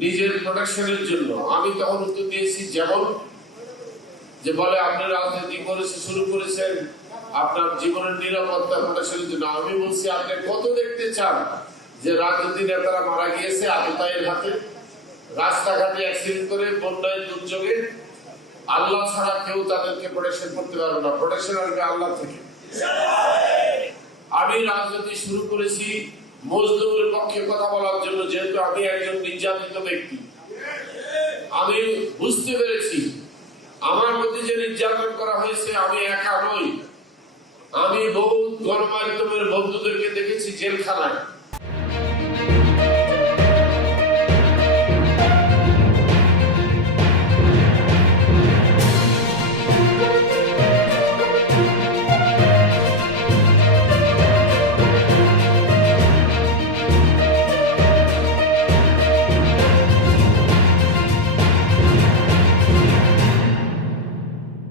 নিজের প্রোটেকশনের জন্য। আমি তখন উত্তর দিয়েছি, যেমন যে বলে, আপনি রাজনীতি করেছে, শুরু করেছেন, আপনার জীবনের নিরাপত্তা প্রোটেকশনের জন্য। আমি বলছি, আপনি কত দেখতে চান যে রাজনীতি নেতারা মারা গিয়েছে? আততায়ের হাতে রাস্তাঘাটে অ্যাক্সিডেন্ট করে বন্যায় দুর্যোগে আল্লাহ ছাড়া কেউ তাদেরকে প্রোটেকশন করতে পারবে না। প্রোটেকশন আসবে আল্লাহ থেকে। আমি রাজনীতি শুরু করেছি মজদুরের পক্ষে কথা বলার জন্য যেহেতু আমি একজন নির্যাতিত ব্যক্তি, আমি বুঝতে পেরেছি আমার প্রতি যে নির্যাতন করা হয়েছে, আমি একা নই। আমি বহু গণমাধ্যমের বন্ধুদেরকে দেখেছি জেলখানায়।